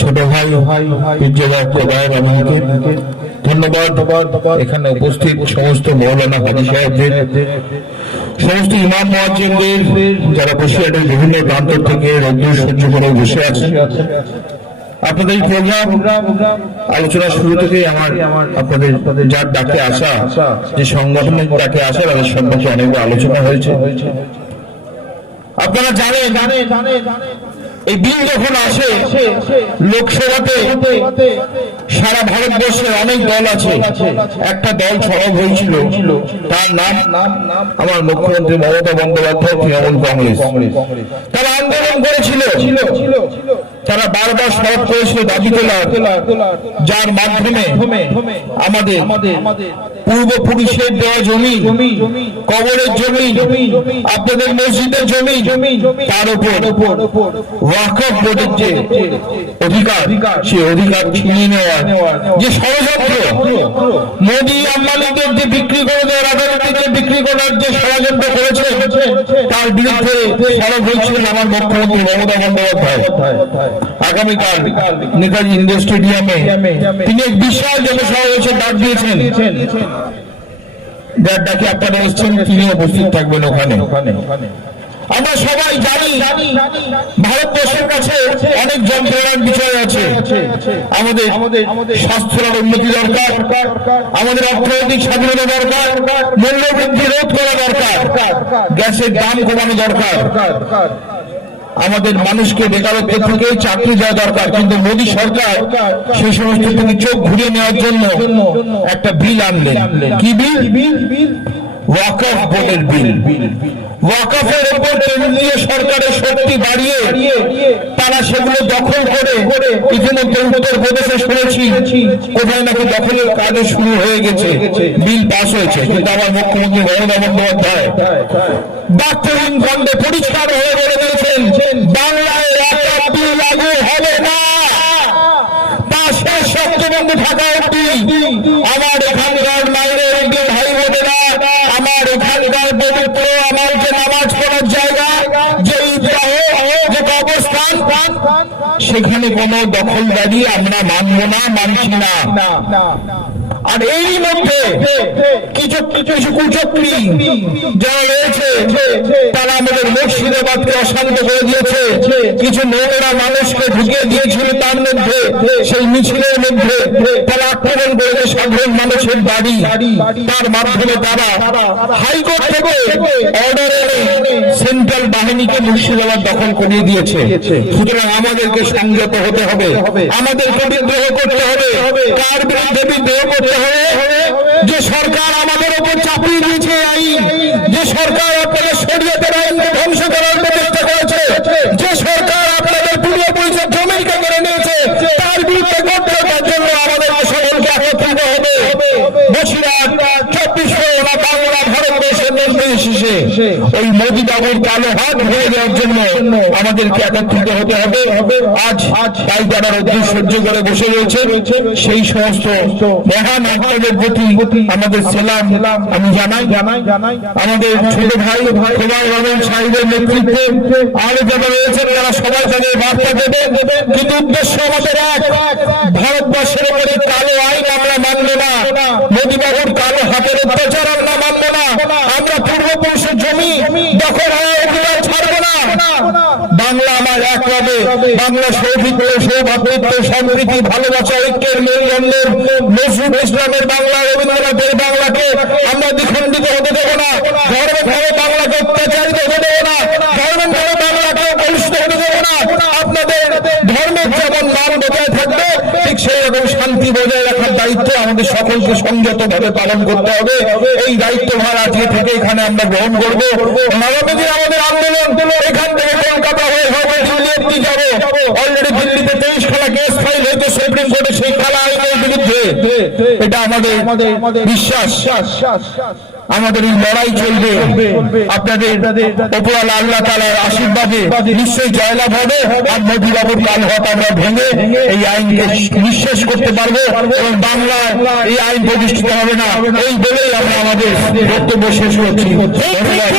ছোট ভাই ধন্যবাদ এখানে উপস্থিত সমস্ত মৌলানা হাজী সাহেবদের, সমস্ত ইমাম মুয়াজ্জিনদের, যারা বসিরহাটের বিভিন্ন প্রান্ত থেকে রোদ্দুর সহ্য করে বসে আছেন। আপনাদের এই প্রোগ্রাম আলোচনা শুরু থেকে আপনাদের যার ডাকে আসা, যে সংগঠনের ডাকে আসা, তাদের সম্পর্কে অনেক আলোচনা হয়েছে। আপনারা জানেন এই বিল যখন আসে লোকসভাতে, সারা ভারতবর্ষের অনেক দল আছে, একটা দল সরব হয়েছিল, তার নাম আমার মুখ্যমন্ত্রী মমতা বন্দ্যোপাধ্যায়, তৃণমূল কংগ্রেস। তারা আন্দোলন করেছিল, তারা বারবার সরব করেছিল দাবি তোলার, যার মাধ্যমে আমাদের পূর্বপুরুষের দেওয়া জমি, কবরের জমি, আপনাদের মসজিদের জমি, তার উপর ওয়াকফ বোর্ডের যে অধিকার, সে অধিকার ছিনিয়ে নেওয়ার যে ষড়যন্ত্র, মোদী আম্বানিদের যে বিক্রি করে দেওয়ার, আদালতে বিক্রি করার যে ষড়যন্ত্র করেছে, তার বিরুদ্ধে সরব হয়েছিলেন আমার মুখ্যমন্ত্রী মমতা বন্দ্যোপাধ্যায়। আগামীকাল নেতাজি ইন্ডোর স্টেডিয়ামে তিনি এক বিশাল জনসমাবেশের ডাক দিয়েছেন, যার ডাকে আপনারা এসেছেন, তিনি উপস্থিত থাকবেন ওখানে। আমরা সবাই জানি ভারতবর্ষের কাছে অনেক যন্ত্রণার বিষয় আছে। আমাদের স্বাস্থ্যের উন্নতি দরকার, আমাদের অর্থনৈতিক স্বাধীনতা দরকার, মূল্যবৃদ্ধি রোধ করা দরকার, গ্যাসের দাম কমানো দরকার, আমাদের মানুষকে বেকারত্ব থেকে চাকরি দেওয়া দরকার। কিন্তু মোদী সরকার সেই সমস্ত থেকে চোখ ঘুরিয়ে নেওয়ার জন্য একটা বিল আনলেন। কি বিল? ওয়াকফ বোর্ডের বিল। ওয়াকফের উপর কেন্দ্রীয় সরকারের শক্তি বাড়িয়ে তারা সেগুলো দখল করে, ইতিমধ্যে উত্তরপ্রদেশে শুনেছি কোথায় নাকি দখলের কাজ শুরু হয়ে গেছে, বিল পাস হয়েছে। কিন্তু আমার মুখ্যমন্ত্রী মমতা বন্দ্যোপাধ্যায় ডাক্তারহীন খণ্ডে পরিষ্কার হয়ে বলে দিয়েছেন, বাংলায় ওয়াকফ বিল লাগু হবে না। তা শেষ শক্তবন্ধু থাকা অব্দি আমার এখানকার মায়ের ভাই বোনেরা, আমার এখানকার পবিত্র আমার যে নামাজ পড়ার জায়গা, যে ঈদগাহ, যে কবরস্থান, সেখানে কোন দখলদারি আমরা মানব না, মানছি না। আর এই মধ্যে কিছু কুচক্রী যারা রয়েছে, তারা আমাদের মুর্শিদাবাদকে অশান্ত করে দিয়েছে, কিছু নোংরা মানুষকে ঢুকিয়ে দিয়েছিল তার মধ্যে, সেই মিছিলের মধ্যে তারা আক্রমণ করেছে সাধারণ মানুষের বাড়ি। তার মাধ্যমে তারা হাইকোর্ট থেকে অর্ডার এনে সেন্ট্রাল বাহিনীকে মুর্শিদাবাদ দখল করিয়ে দিয়েছে। সুতরাং আমাদেরকে সংযত হতে হবে, আমাদেরকে বিদ্রোহ করতে হবে। কার বিরুদ্ধে বিদ্রোহ করতে হবে? যে সরকার আমাদের উপর চাপিয়ে দিয়েছে আইন, যে সরকার আপনাদের শরীয়তের আইনকে ধ্বংস করার প্রচেষ্টা করেছে, যে সরকার আপনাদের পূর্বপুরুষের জমিকে কেড়ে নিয়েছে, তার বিরুদ্ধে করতে তার জন্য আমাদেরকে সকলকে একত্রিত হবে। বসিরহাট, 24 পরগনা, বাংলা, ভারতবর্ষের নির্বিশেষে ওই মোদী বাবুর কালো হাত ধরে দেওয়ার জন্য আমাদেরকে একত্রিত হতে হবে। আজ তাই যারা রোদ্দুর সহ্য করে বসে রয়েছে, সেই সমস্ত মহান আত্মাদের প্রতি আমাদের সালাম আমি জানাই। আমাদের ছোট ভাই খোদার রহমান সাহেবের নেতৃত্বে আরো যারা রয়েছেন, তারা সবাই তাদের বার্তা দেবেন। কিন্তু উদ্দেশ্য আমাদের এক, ভারতবর্ষের উপরে কালো আইন আমরা মানব না, মোদী বাবুর কালো হাতের অত্যাচার আমরা মানব না, আমরা পূর্বপুরুষের জমি দখল হওয়া অধিকার ছাড়ব না। বাংলা আমার এক হবে, বাংলা সৌভাতৃত্ব, সম্প্রীতি, ভালোবাসা, ঐক্যের মেরুদণ্ডের, নজরুল ইসলামের বাংলা, রবীন্দ্রনাথের বাংলাকে আমরা দ্বিখণ্ডিত হতে দেব না। ধর্মে ধর্মে বাংলাকে অত্যাচারিত হতে দেব না, ধর্মে ধর্মে বাংলাকে বলিষ্ঠ হতে দেব না। আপনাদের ধর্মের যেমন মান বজায় থাকবে, ঠিক সেই রকম শান্তি বজায় রাখার দায়িত্ব আমাদের সকলকে সংযত ভাবে পালন করতে হবে। এই দায়িত্বভার আজকে থেকে এখানে আমরা গ্রহণ করবো। আগামী দিন আমাদের আন্দোলন এখান থেকে কলকাতা হয়ে হবে, দিল্লি অব্দি যাবে। অলরেডি দিল্লিতে 23 খেলা কেস ফাইল হয়েছে সুপ্রিম কোর্টে সেই খেলা আইনের বিরুদ্ধে। এটা আমাদের বিশ্বাস, আমাদের এই লড়াই চলবে। আপনাদের উপরওয়ালা আল্লাহ তাআলার আশীর্বাদে নিশ্চয়ই জয়লাভ হবে। আর মোদী বাবুর কাল হাত আমরা ভেঙে এই আইনকে নিঃশেষ করতে পারবো এবং বাংলায় এই আইন প্রতিষ্ঠিত হবে না। এই বলেই আমরা আমাদের বক্তব্য শেষ করছি। ধন্যবাদ।